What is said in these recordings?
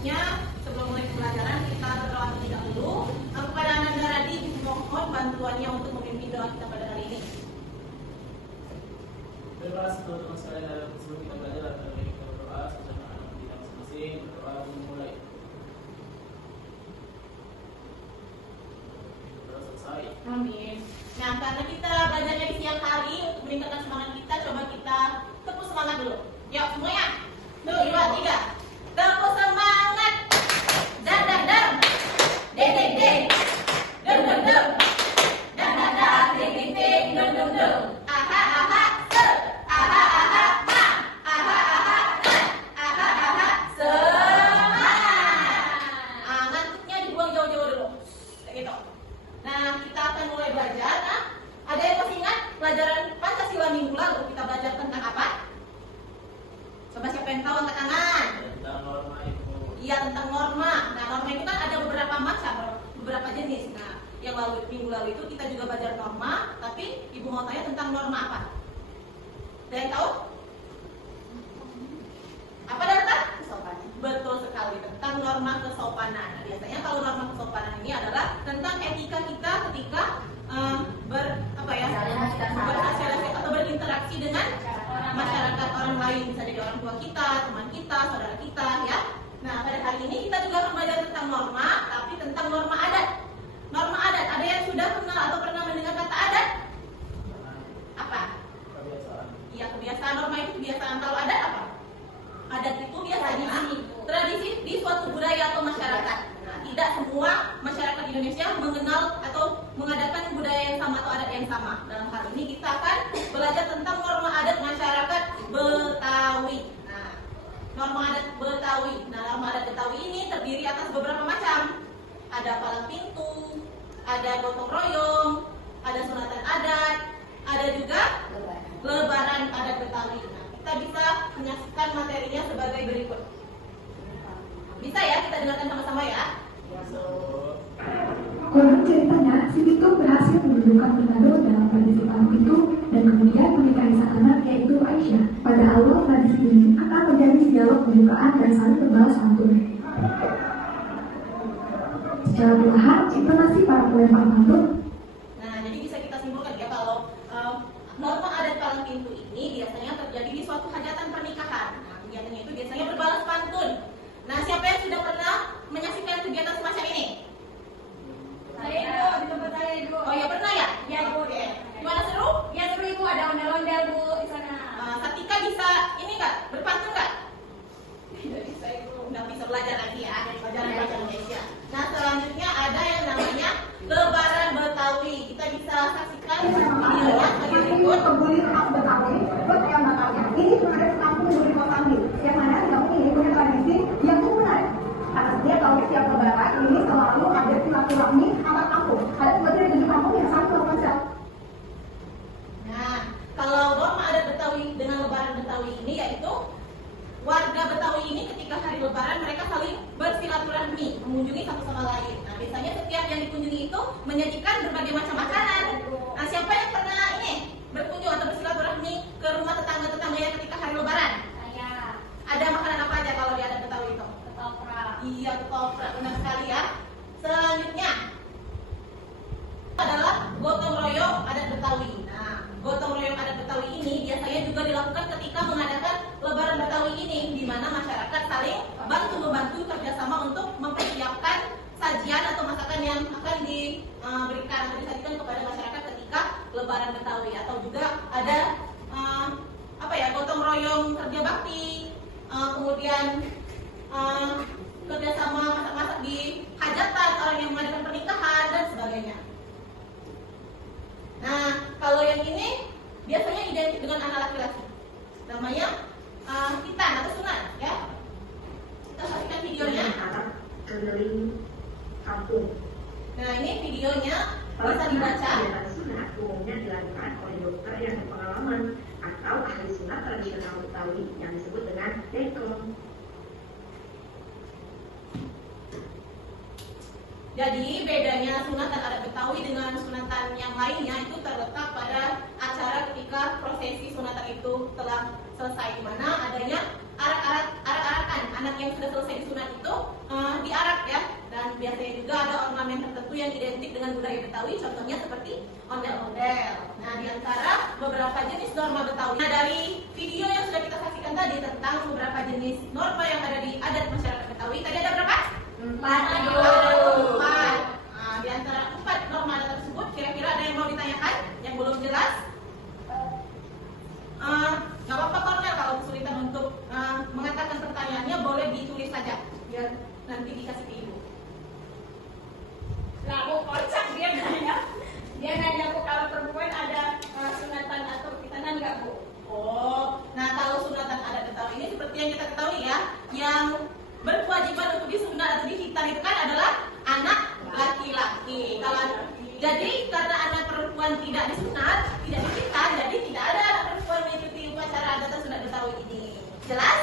selanjutnya sebelum mulai pembelajaran kita berdoa terlebih dahulu. Kepada Ananda Radi mohon bantuannya untuk memimpin doa kita pada hari ini. Terima kasih teman-teman sekalian. Dalam sebelum kita belajar akan kita berdoa bersama kita masing-masing. Berdoa dimulai. Berdoa selesai. Amin. Nah, karena kita belajarnya di siang hari untuk meningkatkan semangat kita, coba kita tepuk semangat dulu. Yuk semuanya. 2, 3. Tepuk semangat. Dar dar dar. Deng deng deng. Deng deng deng. Dar dar dar. Deng deng deng. Deng deng deng. Aha aha se. Aha aha ma. Aha aha na. Aha aha semangat. Ngantuknya dibuang jauh-jauh dulu. Kayak gitu. Nah, kita akan mulai belajar. Nah, ada yang masih ingat pelajaran Pancasila minggu lalu kita belajar tentang apa? Coba siapa yang tahu angkat tangan? Tentang norma itu. Iya, tentang norma. Nah, norma itu kan ada beberapa macam, beberapa jenis. Nah, yang minggu lalu itu kita juga belajar norma, tapi Ibu mau tanya tentang norma apa? Ada yang tahu? Apa data? Kesopanan. Betul sekali, tentang norma kesopanan. Nah, biasanya kalau norma kesopanan ini adalah tentang etika kita ketika bersosialisasi atau berinteraksi dengan masyarakat orang lain, bisa jadi orang tua kita, teman kita, saudara kita, ya. Nah, pada hari ini kita juga akan belajar tentang norma, tapi tentang norma adat. Norma adat, ada yang sudah kenal atau pernah mendengar kata adat? Apa? Kebiasaan. Iya, kebiasaan. Norma itu kebiasaan. Kalau adat apa? Adat itu biasanya tradisi di suatu budaya atau masyarakat. Nah, tidak semua masyarakat Indonesia mengenal atau mengadakan budaya yang sama atau adat yang sama. Dalam hal ini kita akan belajar tentang norma adat masyarakat Betawi. Nah, norma adat Betawi. Nah, norma adat Betawi ini terdiri atas beberapa macam. Ada palang pintu, ada gotong royong, ada sunatan adat, ada juga lebaran adat Betawi. Nah, kita bisa menyaksikan materinya sebagai berikut. Bisa ya kita dengarkan sama-sama ya? Konon ceritanya, si Tito berhasil mendudukan Manado dalam tradisi palang pintu dan kemudian menikahi sang anak yaitu Aisyah. Pada awal tradisi ini akan menjadi dialog pembukaan dan saling berbalas pantun. Secara perlahan, intonasi para pelempar pantun. Nah, jadi bisa kita simpulkan ya kalau norma adat palang pintu ini biasanya terjadi di suatu hajatan pernikahan. Nah, kegiatannya itu biasanya berbalas pantun. Nah, siapa yang sudah pernah menyaksikan kegiatan semacam ini? Saya Ibu, di tempat saya Ibu. Oh ya, pernah ya? Ya Bu. Gimana, seru? Ya seru Ibu, ada ondel-ondel Bu di sana. Ketika bisa ini nggak? Berpantun nggak? Tidak bisa Ibu. Nggak bisa belajar lagi ya. Belajar bahasa Indonesia. Nah, selanjutnya ada yang namanya lebaran Betawi. Kita bisa saksikan videonya sebagai berikut. Pembuli khas Betawi, buat yang bakalnya. Ini ada kampung Budi Kosambi, yang mana di kampung ini punya tradisi yang cukup menarik. Karena setiap tahun setiap lebaran ini selalu ada silaturahmi antar kampung. Ada sebagian dari kampung yang satu konser. Nah, kalau norma adat Betawi dengan lebaran Betawi ini yaitu warga Betawi ini ketika hari lebaran mereka saling bersilaturahmi, mengunjungi satu sama lain. Nah, biasanya setiap yang dikunjungi itu menyajikan berbagai macam makanan. Nah, siapa yang pernah ini berkunjung atau bersilaturahmi ke rumah tetangga-tetangganya ketika hari lebaran? Saya Ada makanan apa aja kalau di adat Betawi itu? ketoprak. Iya, ketoprak, benar sekali ya. Selanjutnya adalah gotong royong adat Betawi. Nah, gotong royong adat Betawi ini biasanya juga dilakukan ketika mengadakan lebaran Betawi ini, di mana masyarakat saling bantu-membantu kerjasama untuk mempersiapkan sajian atau masakan yang akan diberikan atau disajikan kepada masyarakat ketika lebaran Betawi. Atau juga ada gotong royong kerja bakti, kemudian kerjasama masak-masak di hajatan orang yang mengadakan pernikahan dan sebagainya. Nah, kalau yang ini biasanya identik dengan anak laki-laki, namanya khitan atau sunat, ya. Kita saksikan videonya. Keliling kampung. Nah, ini videonya bisa dibaca. Sunat umumnya dilakukan oleh dokter yang berpengalaman atau ahli sunat tradisional Betawi yang disebut dengan dekong. Jadi bedanya sunatan adat Betawi dengan sunatan yang lainnya itu terletak pada acara ketika prosesi sunatan itu telah selesai, di mana adanya arak-arakan anak yang sudah selesai disunat itu diarak ya, dan biasanya juga ada ornamen tertentu yang identik dengan budaya Betawi, contohnya seperti ondel-ondel. Nah, di antara beberapa jenis norma Betawi. Nah, dari video yang sudah kita saksikan tadi tentang beberapa jenis norma yang ada di adat masyarakat Betawi, tadi ada berapa? 4. Ada 4. Nah, di antara 4 norma adat tersebut, kira-kira ada yang mau ditanyakan yang belum jelas? Nggak apa-apa Kornel, kalau kesulitan untuk mengatakan pertanyaannya boleh ditulis saja biar nanti dikasih ke ibu. Lah, Bu, kocak dia nanya Bu, kalau perempuan ada sunatan atau khitanan nggak, Bu? Oh, nah kalau sunatan adat Betawi ini seperti yang kita ketahui ya, yang berkewajiban untuk disunat atau dihitan itu kan adalah anak laki-laki. Jadi karena anak perempuan tidak disunat, tidak dihitan, jadi tidak ada anak perempuan mengikuti upacara adat atau sunat Betawi ini. Jelas?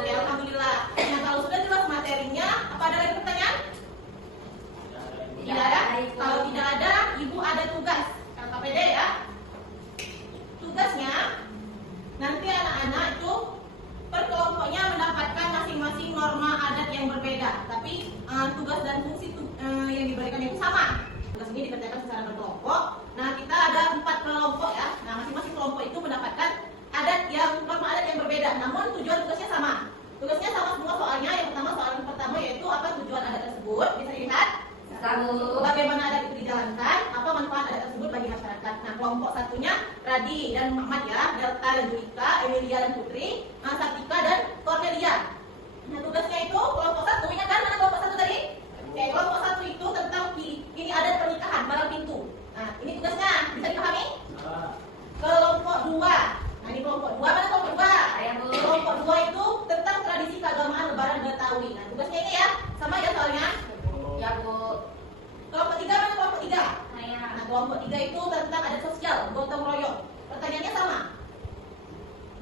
Oke, alhamdulillah. Nah, kalau sudah jelas materinya, apa ada lagi pertanyaan? Tidak ada. Kalau tidak ada, ibu ada tugas KPD ya. Tugasnya nanti anak-anak itu per kelompoknya mendapatkan masing-masing norma adat yang berbeda, tapi tugas dan fungsi yang diberikan itu sama. Tugas ini dikerjakan secara berkelompok. Nah, kita ada 4 kelompok ya. Nah, masing-masing kelompok itu mendapatkan norma adat yang berbeda, namun tujuan tugasnya sama. Tugasnya sama semua soalnya. Yang pertama yaitu apa tujuan adat tersebut? Bisa dilihat. Bagaimana adat itu dijalankan, apa manfaat adat tersebut bagi masyarakat. Nah, kelompok satunya Radi dan Muhammad ya, Delta dan Julika, Emilia dan Putri, Satika dan Cornelia. Nah, tugasnya itu kelompok satu, ingat kan mana kelompok satu tadi? Oke, kelompok satu itu tentang ini adat pernikahan, palang pintu. Nah, ini tugasnya, bisa dipahami? Kelompok 2. Nah, ini kelompok 2, mana kelompok 2? Kelompok 2 itu tentang tradisi keagamaan lebaran Betawi. Nah, tugasnya ini ya, sama ya soalnya. Ya, Bu. Kelompok 3 mana kelompok 3? Saya. Nah, kelompok 3 itu tentang adat sosial, gotong royong. Pertanyaannya sama.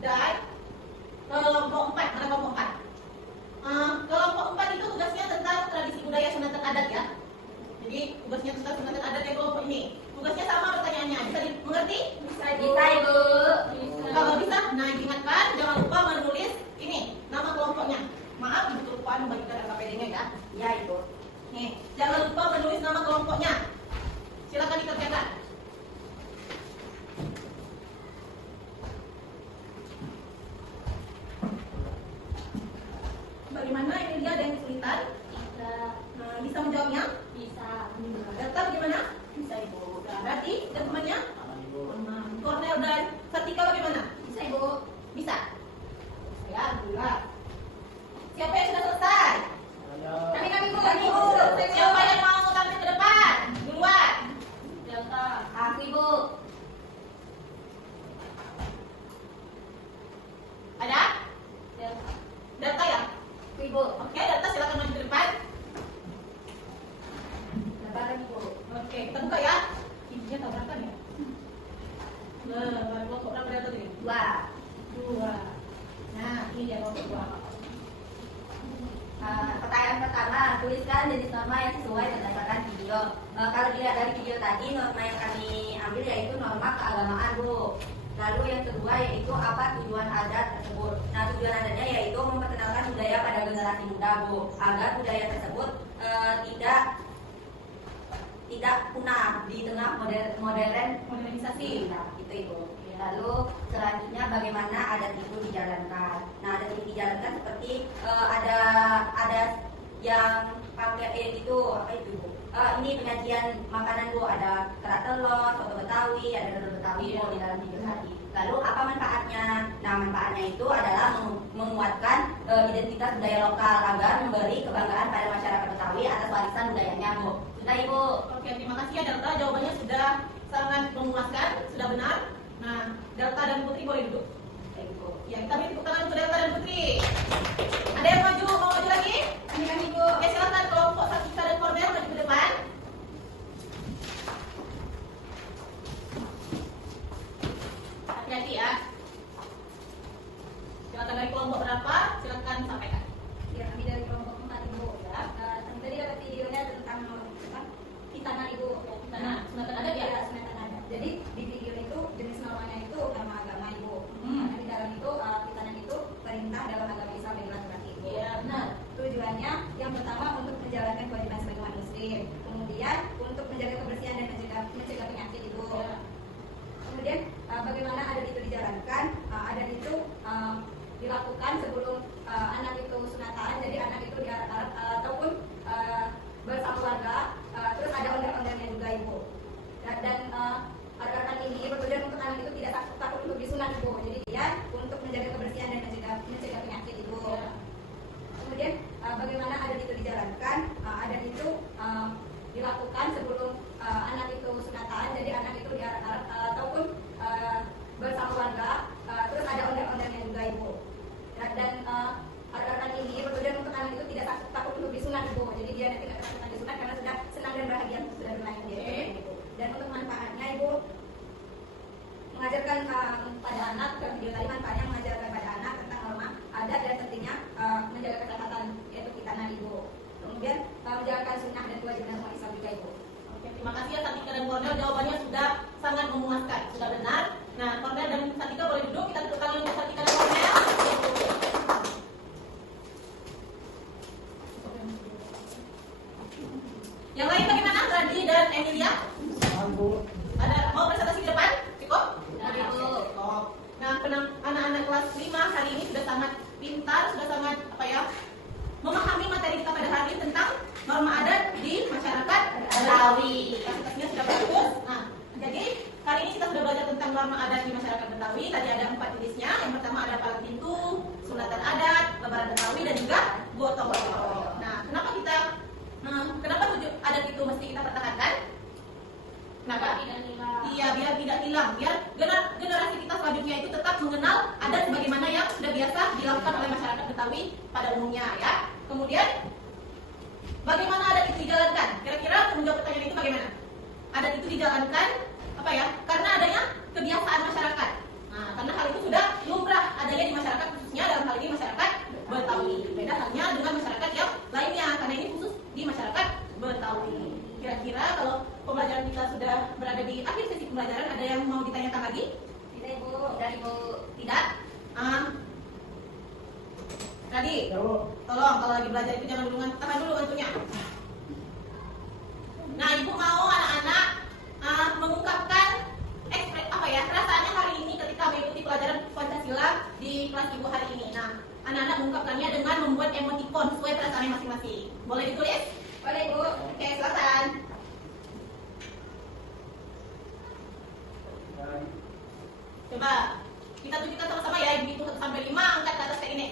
Dan kelompok 4, mana kelompok 4? Kelompok 4 itu tugasnya tentang tradisi budaya sunatan adat ya. Jadi tugasnya tentang sunatan adat yang kelompok ini. Tugasnya sama pertanyaannya. Bisa dimengerti? Bisa, Ibu. Kalau bisa, nah ingatkan jangan lupa menulis ini nama kelompoknya. Maaf, ibu kelupaan membagikan KPD-nya ya. Ya, Ibu. Nih, jangan lupa menulis nama kelompoknya. Silakan dikerjakan. Bagaimana ini dia ada yang kesulitan? Bisa. Nah, bisa menjawabnya? Bisa. Data bagaimana? Bisa ibu. Nah, berarti dan temannya? Cornel dan Satika bagaimana? Bisa, Ibu. Bisa. Ya, alhamdulillah. Siapa yang sudah selesai? Kami, Bu. Siapa yang mau tampil ke depan? Duluan. Delta. Aku, Ibu. Ada? Delta. Data ya? Ibu. Oke, Data silakan maju ke depan. Lebaran, Ibu. Oke, kita buka ya. Ibunya tabrakan ya? Nah, kelompok berapa Data tadi? 2. Nah, ini dia kelompok 2. Pertanyaan pertama, tuliskan jenis norma yang sesuai berdasarkan video. Kalau dilihat dari video tadi, norma yang kami ambil yaitu norma keagamaan, Bu. Lalu yang kedua yaitu apa tujuan adat tersebut. Nah, tujuan adatnya yaitu memperkenalkan budaya pada generasi muda, Bu, agar budaya tersebut tidak punah di tengah modernisasi. Nah, itu Ibu. Lalu selanjutnya bagaimana adat itu dijalankan. Nah, adat ini dijalankan seperti ada yang pakai itu apa itu Bu? Ini penyajian makanan Bu, ada kerak telur, soto Betawi, ada dodol Betawi Bu di dalam video tadi. Lalu apa manfaatnya? Nah, manfaatnya itu adalah menguatkan identitas budaya lokal agar memberi kebanggaan pada masyarakat Betawi atas warisan budayanya Bu. Sudah Ibu. Oke, terima kasih ya Delta. Jawabannya sudah sangat memuaskan, sudah benar. Nah, Delta dan Putri boleh duduk. Ya, kita beri tepuk tangan untuk Delta dan Putri. Ada yang maju, mau maju lagi? Kami, Bu. Oke, silakan kelompok Satika dan Cornel maju ke depan. Hati-hati ya. Silakan dari kelompok berapa? Silakan sampaikan. Ya, kami dari kelompok 4, Ibu. Ya. Kami tadi dapat videonya tentang khitanan, Ibu. Nah, sunatan adat ya? Ya, sunatan adat. Jadi di video itu jenis normanya itu agama Ibu. Karena di dalam itu khitanan itu perintah dalam agama Islam dia nanti nggak kena disunat karena sudah senang dan bahagia sudah bermain dia. Gitu. Dan untuk manfaatnya ibu mengajarkan pada anak, ke video tadi manfaatnya mengajarkan pada anak tentang norma adat dan pentingnya menjaga kesehatan yaitu kita ibu. Kemudian menjalankan sunnah dan kewajiban umat Islam juga ibu. Oke, terima kasih ya Santika dan Kornel, jawabannya sudah sangat memuaskan, sudah benar. Nah, Kornel dan Santika boleh duduk, kita tepuk tangan untuk Santika dan Kornel. Yang lain bagaimana? Radi dan Emilia? Ada mau presentasi ke depan? Cukup? Cukup. Nah, anak-anak kelas 5 hari ini sudah sangat pintar, sudah sangat memahami materi kita pada hari ini tentang norma adat di masyarakat Betawi. Kapasitasnya sudah bagus. Nah, jadi hari ini kita sudah belajar tentang norma adat di masyarakat Betawi. Tadi ada 4 jenisnya. Yang pertama ada palang pintu, sunatan adat, lebaran Betawi, dan juga gotong royong. Nah, kenapa 7 adat itu mesti kita pertahankan? Kenapa? Iya, biar tidak hilang, biar generasi kita selanjutnya itu tetap mengenal adat sebagaimana yang sudah biasa dilakukan oleh masyarakat Betawi pada umumnya ya. Kemudian bagaimana adat itu dijalankan? Kira-kira menjawab pertanyaan itu bagaimana? Adat itu dijalankan karena adanya kebiasaan masyarakat. Nah, karena hal itu sudah lumrah adanya di masyarakat, khususnya dalam hal ini masyarakat Betawi. Beda halnya dengan masyarakat yang lainnya, karena ini khusus di masyarakat Betawi. Kira-kira kalau pembelajaran kita sudah berada di akhir sesi pembelajaran, ada yang mau ditanyakan lagi? Tidak ibu, dari ibu Tidak? Tadi, tolong kalau lagi belajar itu jangan dulu tahan dulu tentunya. Nah, ibu mau anak-anak mengungkapkan perasaannya hari ini ketika mengikuti pelajaran Pancasila di kelas ibu hari ini. Nah, anak-anak mengungkapkannya dengan membuat emoticon sesuai perasaannya masing-masing. Boleh ditulis? boleh ibu. Oke, silakan. Coba kita tunjukkan sama-sama ya, begitu 1 sampai 5 angkat ke atas kayak ini.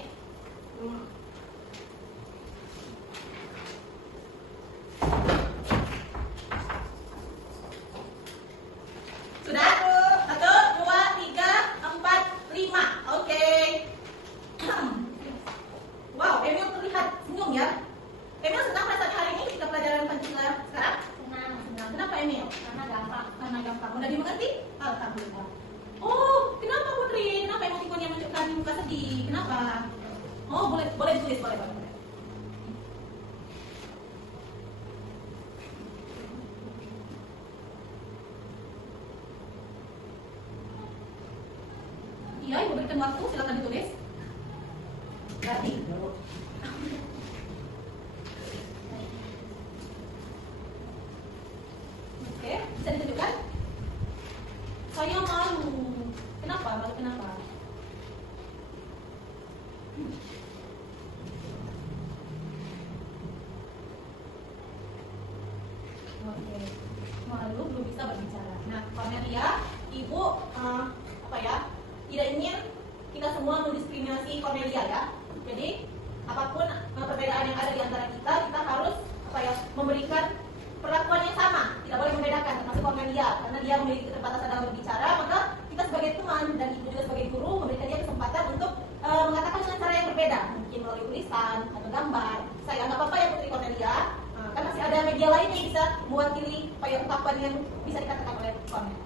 Sudah? 1, 2, 3, 4, 5. Oke. Wow, Emil terlihat senyum ya. Emil senang rasanya hari ini ketika pelajaran Pancasila sekarang? Senang. Kenapa Emil? Karena gampang. Karena gampang. Mudah dimengerti? Alhamdulillah. Oh, kenapa Putri? Kenapa emoticon yang menunjukkan muka sedih? Kenapa? Oh, boleh ditulis, boleh. Iya, ibu berikan waktu, silakan ditulis. Berarti. Oke, bisa ditunjukkan? Saya malu. Kenapa? Malu kenapa? Oke, malu belum bisa berbicara. Nah, Cornelia, ibu tidak ingin kita semua mendiskriminasi Cornelia ya. Jadi apapun perbedaan yang ada di antara kita harus memberikan perlakuan yang sama, tidak boleh membedakan, termasuk Cornelia, karena dia memiliki keterbatasan dalam berbicara. Maka kita sebagai teman dan ibu juga sebagai guru memberikan dia kesempatan untuk mengatakan dengan cara yang berbeda, mungkin melalui tulisan atau gambar. Saya nggak apa-apa ya Putri Cornelia, kan masih ada media lain yang bisa mewakili ungkapan yang bisa dikatakan oleh Cornelia.